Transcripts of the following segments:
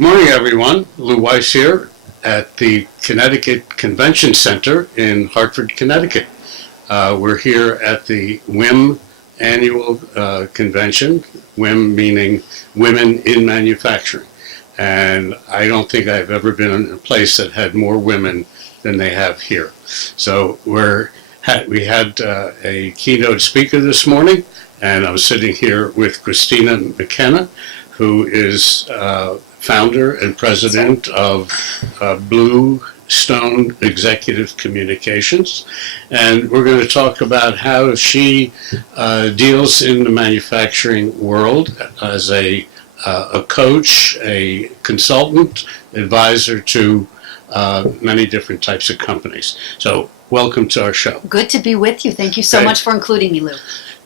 Good morning, everyone. Lou Weiss here at the Connecticut Convention Center in Hartford, Connecticut. We're here at the WIM annual convention, WIM meaning Women in Manufacturing. And I don't think I've ever been in a place that had more women than they have here. So we had a keynote speaker this morning, and I'm sitting here with Christina McKenna, who is founder and president of Bluestone Executive Communications. And we're going to talk about how she deals in the manufacturing world as a coach, a consultant, advisor to many different types of companies. So welcome to our show. Good to be with you. Thank you so much for including me, Lou.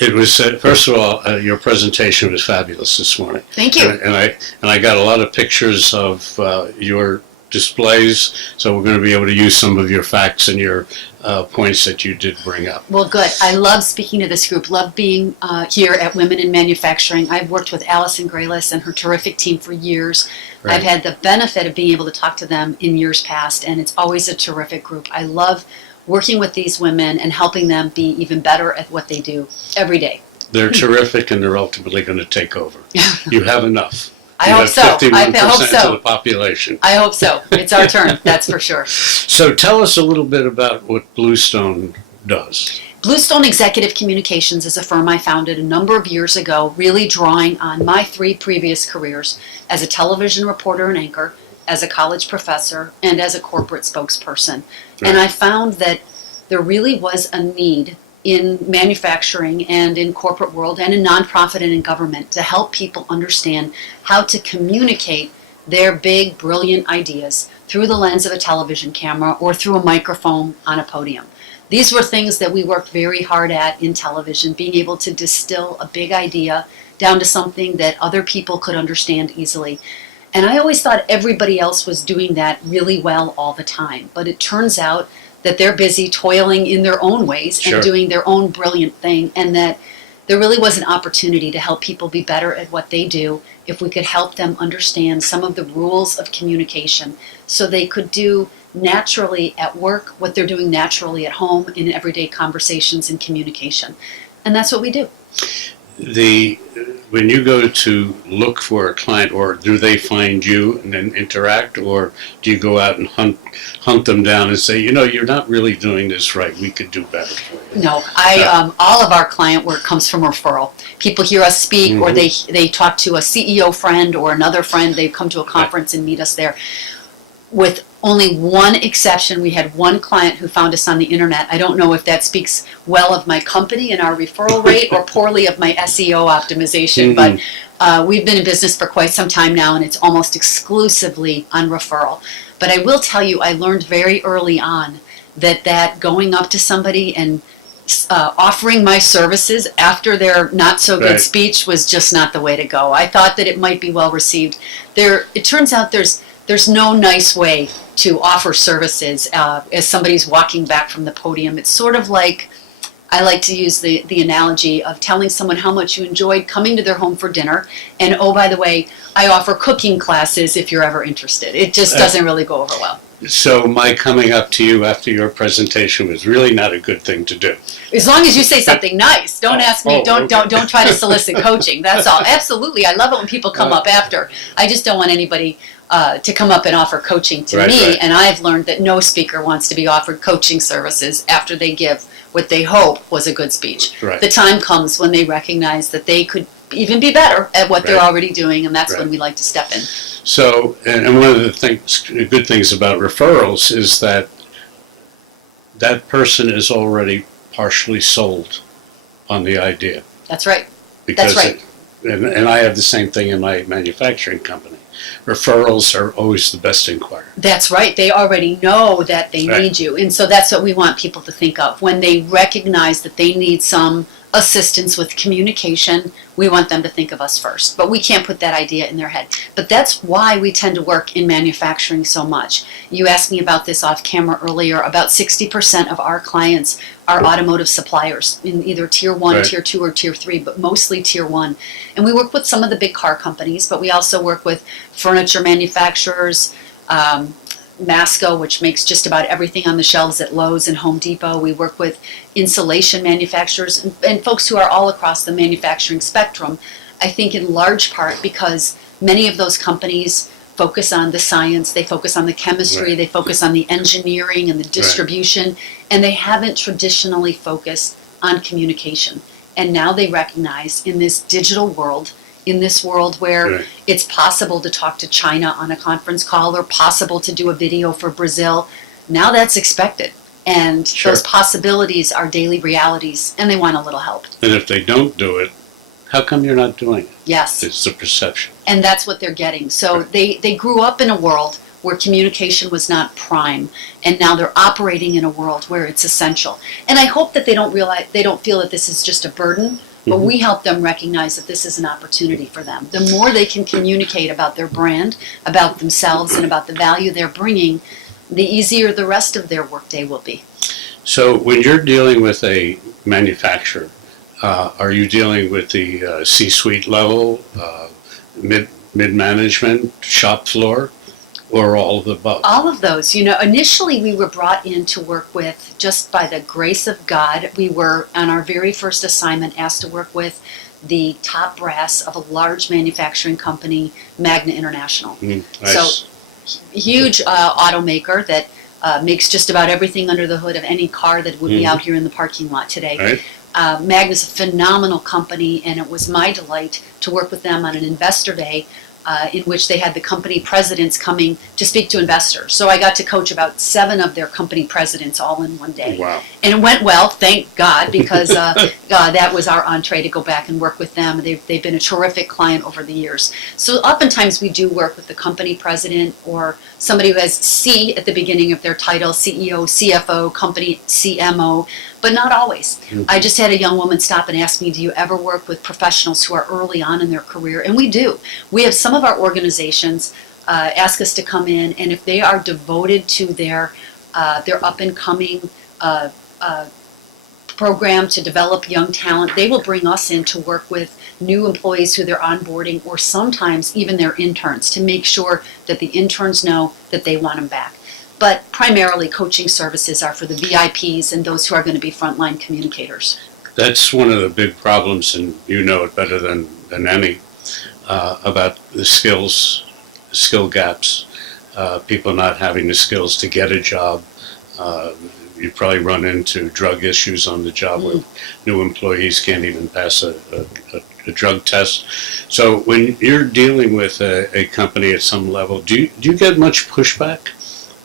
It was, first of all, your presentation was fabulous this morning. Thank you. And I got a lot of pictures of your displays, so we're going to be able to use some of your facts and your points that you did bring up. Well, good. I love speaking to this group, love being here at Women in Manufacturing. I've worked with Allison Graylis and her terrific team for years. Right. I've had the benefit of being able to talk to them in years past, and it's always a terrific group. I love working with these women and helping them be even better at what they do every day. They're terrific, and they're ultimately going to take over. You have enough. I hope so. 51% of the population. I hope so. It's our turn, that's for sure. So tell us a little bit about what Bluestone does. Bluestone Executive Communications is a firm I founded a number of years ago, really drawing on my 3 previous careers as a television reporter and anchor, as a college professor, and as a corporate spokesperson. Right. And I found that there really was a need in manufacturing and in corporate world and in nonprofit and in government to help people understand how to communicate their big, brilliant ideas through the lens of a television camera or through a microphone on a podium. These were things that we worked very hard at in television, being able to distill a big idea down to something that other people could understand easily. And I always thought everybody else was doing that really well all the time. But it turns out that they're busy toiling in their own ways and doing their own brilliant thing, and that there really was an opportunity to help people be better at what they do if we could help them understand some of the rules of communication so they could do naturally at work what they're doing naturally at home in everyday conversations and communication. And that's what we do. When you go to look for a client, or do they find you and then interact, or do you go out and hunt them down and say, you're not really doing this right, we could do better for you? No, all of our client work comes from referral. People hear us speak, or they talk to a CEO friend or another friend, they come to a conference and meet us there. With only one exception, we had one client who found us on the internet. I don't know if that speaks well of my company and our referral rate or poorly of my SEO optimization, but we've been in business for quite some time now, and it's almost exclusively on referral. But I will tell you, I learned very early on that going up to somebody and offering my services after their not-so-good speech was just not the way to go. I thought that it might be well received. It turns out there's no nice way to offer services as somebody's walking back from the podium. It's sort of like, I like to use the analogy of telling someone how much you enjoyed coming to their home for dinner, and oh, by the way, I offer cooking classes if you're ever interested. It just doesn't really go over well. So my coming up to you after your presentation was really not a good thing to do. As long as you say something nice. Don't ask me, don't try to solicit coaching. That's all. Absolutely. I love it when people come up after. I just don't want anybody to come up and offer coaching to me. And I've learned that no speaker wants to be offered coaching services after they give what they hope was a good speech. Right. The time comes when they recognize that they could even be better at what they're already doing, and that's when we like to step in. So, and one of the good things about referrals is that person is already partially sold on the idea. That's right. Because and I have the same thing in my manufacturing company. Referrals are always the best inquiry. That's right. They already know that they need you. And so that's what we want people to think of. When they recognize that they need some assistance with communication, we want them to think of us first. But we can't put that idea in their head. But that's why we tend to work in manufacturing so much. You asked me about this off camera earlier. About 60% of our clients are automotive suppliers in either tier 1, Right. tier 2, or tier 3, but mostly tier 1. And we work with some of the big car companies, but we also work with furniture manufacturers, Masco, which makes just about everything on the shelves at Lowe's and Home Depot. We work with insulation manufacturers and folks who are all across the manufacturing spectrum, I think in large part because many of those companies focus on the science, they focus on the chemistry, Right. they focus on the engineering and the distribution, and they haven't traditionally focused on communication. And now they recognize in this digital world, in this world where Right. it's possible to talk to China on a conference call or possible to do a video for Brazil, now that's expected. And Sure. those possibilities are daily realities, and they want a little help. And if they don't do it, how come you're not doing it? Yes. It's the perception. And that's what they're getting. So Right. they grew up in a world where communication was not prime, and now they're operating in a world where it's essential. And I hope that they don't feel that this is just a burden, but Mhm. we help them recognize that this is an opportunity for them. The more they can communicate about their brand, about themselves, and about the value they're bringing, the easier the rest of their workday will be. So when you're dealing with a manufacturer, are you dealing with the C-suite level, mid-management, shop floor, or all of the above? All of those. Initially we were brought in to work with, just by the grace of God, we were on our very first assignment asked to work with the top brass of a large manufacturing company, Magna International. Nice. So huge automaker that makes just about everything under the hood of any car that would be out here in the parking lot today. Right? Magna's a phenomenal company, and it was my delight to work with them on an investor day in which they had the company presidents coming to speak to investors. So I got to coach about 7 of their company presidents all in one day. Wow. And it went well, thank God, because that was our entree to go back and work with them. They've been a terrific client over the years. So oftentimes we do work with the company president or somebody who has C at the beginning of their title, CEO, CFO, company CMO, but not always. I just had a young woman stop and ask me, do you ever work with professionals who are early on in their career? And we do. We have some of our organizations ask us to come in, and if they are devoted to their up-and-coming program to develop young talent, they will bring us in to work with new employees who they're onboarding, or sometimes even their interns, to make sure that the interns know that they want them back. But primarily coaching services are for the VIPs and those who are going to be frontline communicators. That's one of the big problems, and you know it better than any, about the skill gaps, people not having the skills to get a job. You probably run into drug issues on the job where new employees can't even pass a drug test. So when you're dealing with a company at some level, do you get much pushback?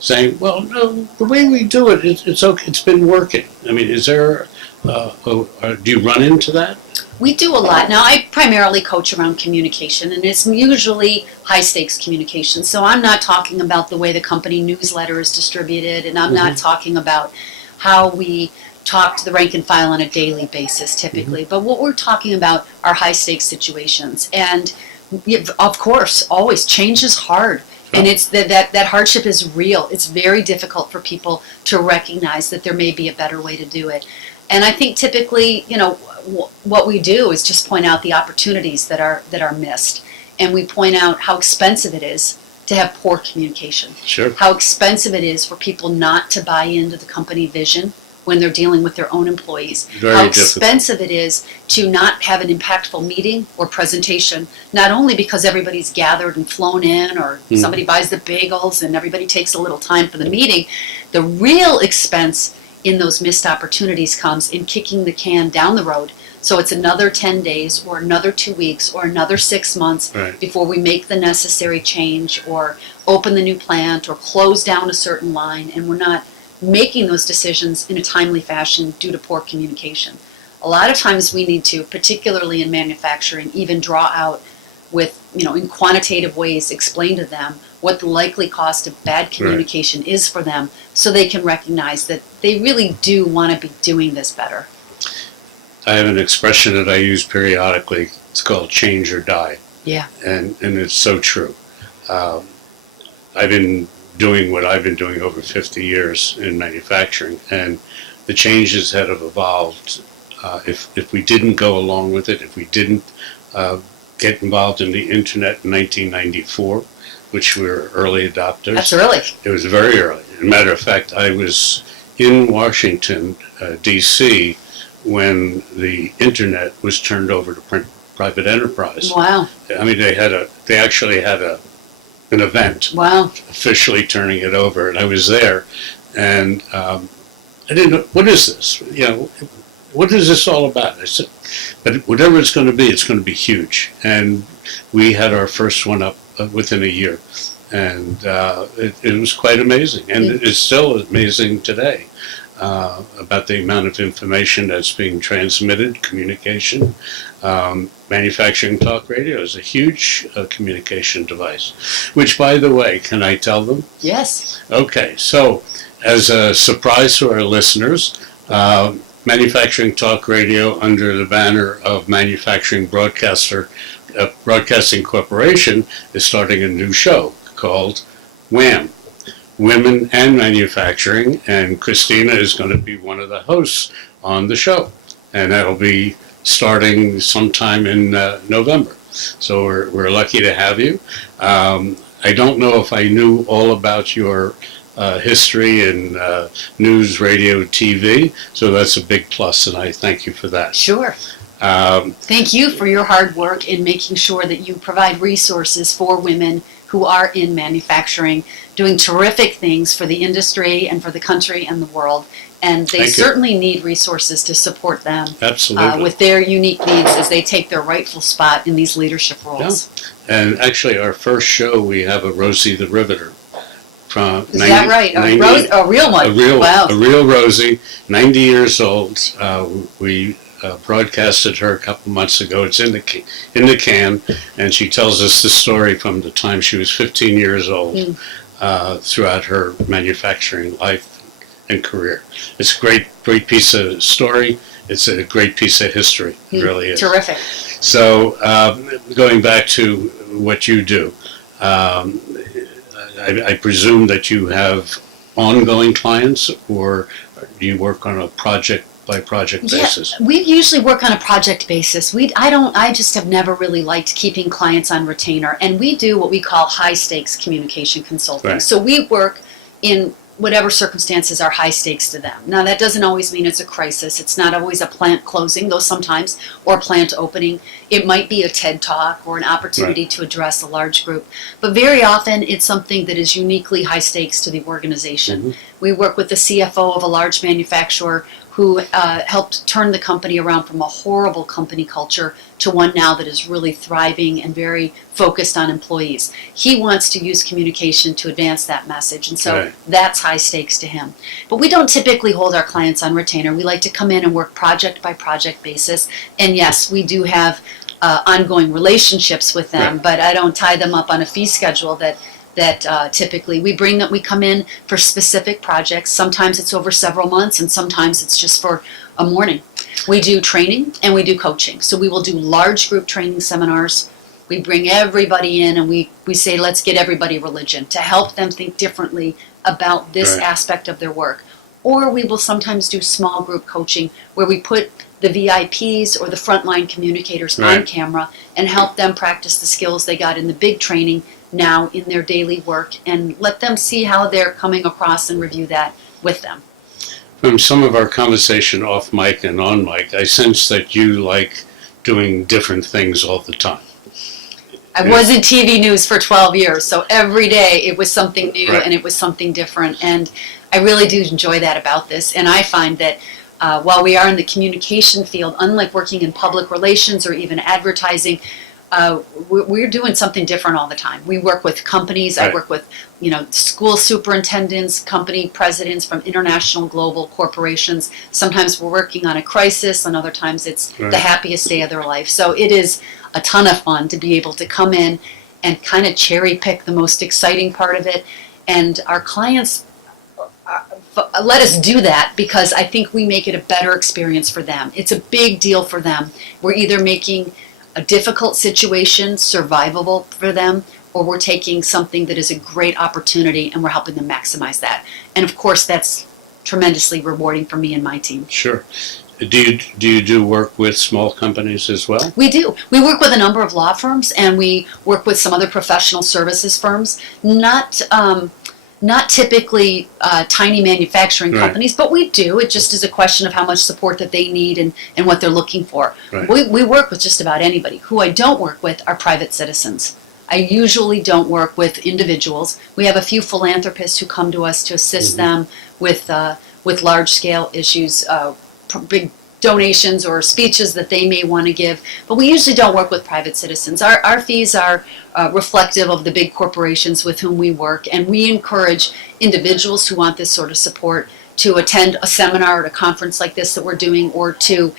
Saying, well, no, the way we do it, it's okay, it's been working. I mean, is there, do you run into that? We do a lot. Now, I primarily coach around communication, and it's usually high-stakes communication. So I'm not talking about the way the company newsletter is distributed, and I'm not talking about how we talk to the rank and file on a daily basis, typically. But what we're talking about are high-stakes situations. And, of course, always, change is hard. And it's that hardship is real. It's very difficult for people to recognize that there may be a better way to do it. And I think typically, what we do is just point out the opportunities that are missed, and we point out how expensive it is to have poor communication. Sure. How expensive it is for people not to buy into the company vision when they're dealing with their own employees. Very how difficult. expensive it is to not have an impactful meeting or presentation, not only because everybody's gathered and flown in, or somebody buys the bagels and everybody takes a little time for the meeting. The real expense in those missed opportunities comes in kicking the can down the road. So it's another 10 days or another 2 weeks or another 6 months Right. before we make the necessary change or open the new plant or close down a certain line, and we're not making those decisions in a timely fashion due to poor communication. A lot of times we need to, particularly in manufacturing, even draw out with, in quantitative ways, explain to them what the likely cost of bad communication is for them, so they can recognize that they really do want to be doing this better. I have an expression that I use periodically. It's called change or die. Yeah. And it's so true. I've been doing what I've been doing over 50 years in manufacturing, and the changes that have evolved, if we didn't go along with it, if we didn't get involved in the internet in 1994, which we were early adopters. That's early. It was very early. As a matter of fact, I was in Washington, D.C., when the internet was turned over to private enterprise. Wow. I mean, they actually had an event. Wow. Officially turning it over, and I was there, and I didn't know, what is this? What is this all about? I said, but whatever it's going to be huge. And we had our first one up within a year, and it was quite amazing, and it is still amazing today. About the amount of information that's being transmitted, communication. Manufacturing talk radio is a huge communication device, which, by the way, can I tell them? Yes. Okay, so as a surprise to our listeners, Manufacturing Talk Radio, under the banner of Manufacturing Broadcasting Corporation, is starting a new show called WHAM, Women and Manufacturing, and Christina is going to be one of the hosts on the show, and that'll be starting sometime in November. So we're lucky to have you. I don't know if I knew all about your history in news, radio, TV, so that's a big plus, and I thank you for that. Sure. Thank you for your hard work in making sure that you provide resources for women who are in manufacturing, doing terrific things for the industry and for the country and the world. And they certainly need resources to support them. Absolutely. With their unique needs as they take their rightful spot in these leadership roles. Yeah. And actually, our first show, we have a Rosie the Riveter. Is that right? A real one? A real Rosie, 90 years old. We broadcasted her a couple months ago. It's in the can, and she tells us the story from the time she was 15 years old throughout her manufacturing life and career. It's a great piece of story. It's a great piece of history. It really is. Terrific. So going back to what you do, I presume that you have ongoing clients, or do you work on a project-by-project basis? Yeah, we usually work on a project basis. I just have never really liked keeping clients on retainer, and we do what we call high-stakes communication consulting. Right. So we work in whatever circumstances are high stakes to them. Now, that doesn't always mean it's a crisis. It's not always a plant closing, though sometimes, or plant opening. It might be a TED Talk or an opportunity to address a large group. But very often, it's something that is uniquely high stakes to the organization. Mm-hmm. We work with the CFO of a large manufacturer who helped turn the company around from a horrible company culture to one now that is really thriving and very focused on employees. He wants to use communication to advance that message, and so that's high stakes to him. But we don't typically hold our clients on retainer. We like to come in and work project by project basis, and yes, we do have ongoing relationships with them, but I don't tie them up on a fee schedule that typically we come in for specific projects. Sometimes it's over several months, and sometimes it's just for a morning. We do training and we do coaching. So we will do large group training seminars. We bring everybody in and we say, let's get everybody religion to help them think differently about this aspect of their work. Or we will sometimes do small group coaching where we put the VIPs or the frontline communicators on camera and help them practice the skills they got in the big training now in their daily work, and let them see how they're coming across and review that with them. From some of our conversation off mic and on mic, I sense that you like doing different things all the time. I was in TV news for 12 years, so every day it was something new and it was something different, and I really do enjoy that about this. And I find that while we are in the communication field, unlike working in public relations or even advertising, we're doing something different all the time. We work with companies. I work with, school superintendents, company presidents from international, global corporations. Sometimes we're working on a crisis, and other times it's the happiest day of their life. So it is a ton of fun to be able to come in and kind of cherry pick the most exciting part of it. And our clients let us do that, because I think we make it a better experience for them. It's a big deal for them. We're either making a difficult situation survivable for them, or we're taking something that is a great opportunity and we're helping them maximize that. And of course, that's tremendously rewarding for me and my team. Sure. Do you do work with small companies as well? We do. We work with a number of law firms, and we work with some other professional services firms. Not typically tiny manufacturing companies, but we do. It just is a question of how much support that they need and what they're looking for. Right. We work with just about anybody. Who I don't work with are private citizens. I usually don't work with individuals. We have a few philanthropists who come to us to assist them with large-scale issues, big donations or speeches that they may want to give, but we usually don't work with private citizens. Our fees are reflective of the big corporations with whom we work, and we encourage individuals who want this sort of support to attend a seminar or a conference like this that we're doing, or to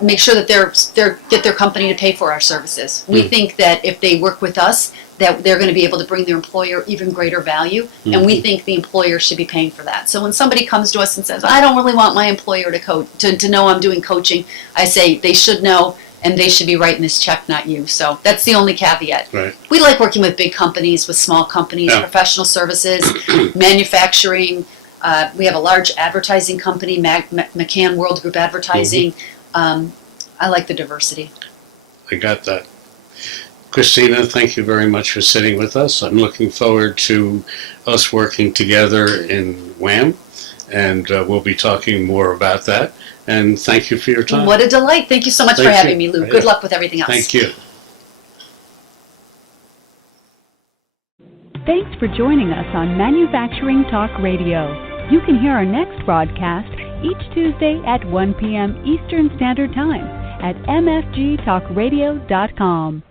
make sure that they get their company to pay for our services. We think that if they work with us, that they're going to be able to bring their employer even greater value, and we think the employer should be paying for that. So when somebody comes to us and says, I don't really want my employer to know I'm doing coaching, I say they should know, and they should be writing this check, not you. So that's the only caveat. Right. We like working with big companies, with small companies, professional services, manufacturing. We have a large advertising company, McCann World Group Advertising. I like the diversity. I got that. Christina, thank you very much for sitting with us. I'm looking forward to us working together in WHAM, and we'll be talking more about that. And thank you for your time. What a delight. Thank you so much for having me, Lou. Good luck with everything else. Thank you. Thanks for joining us on Manufacturing Talk Radio. You can hear our next broadcast each Tuesday at 1 p.m. Eastern Standard Time at mfgtalkradio.com.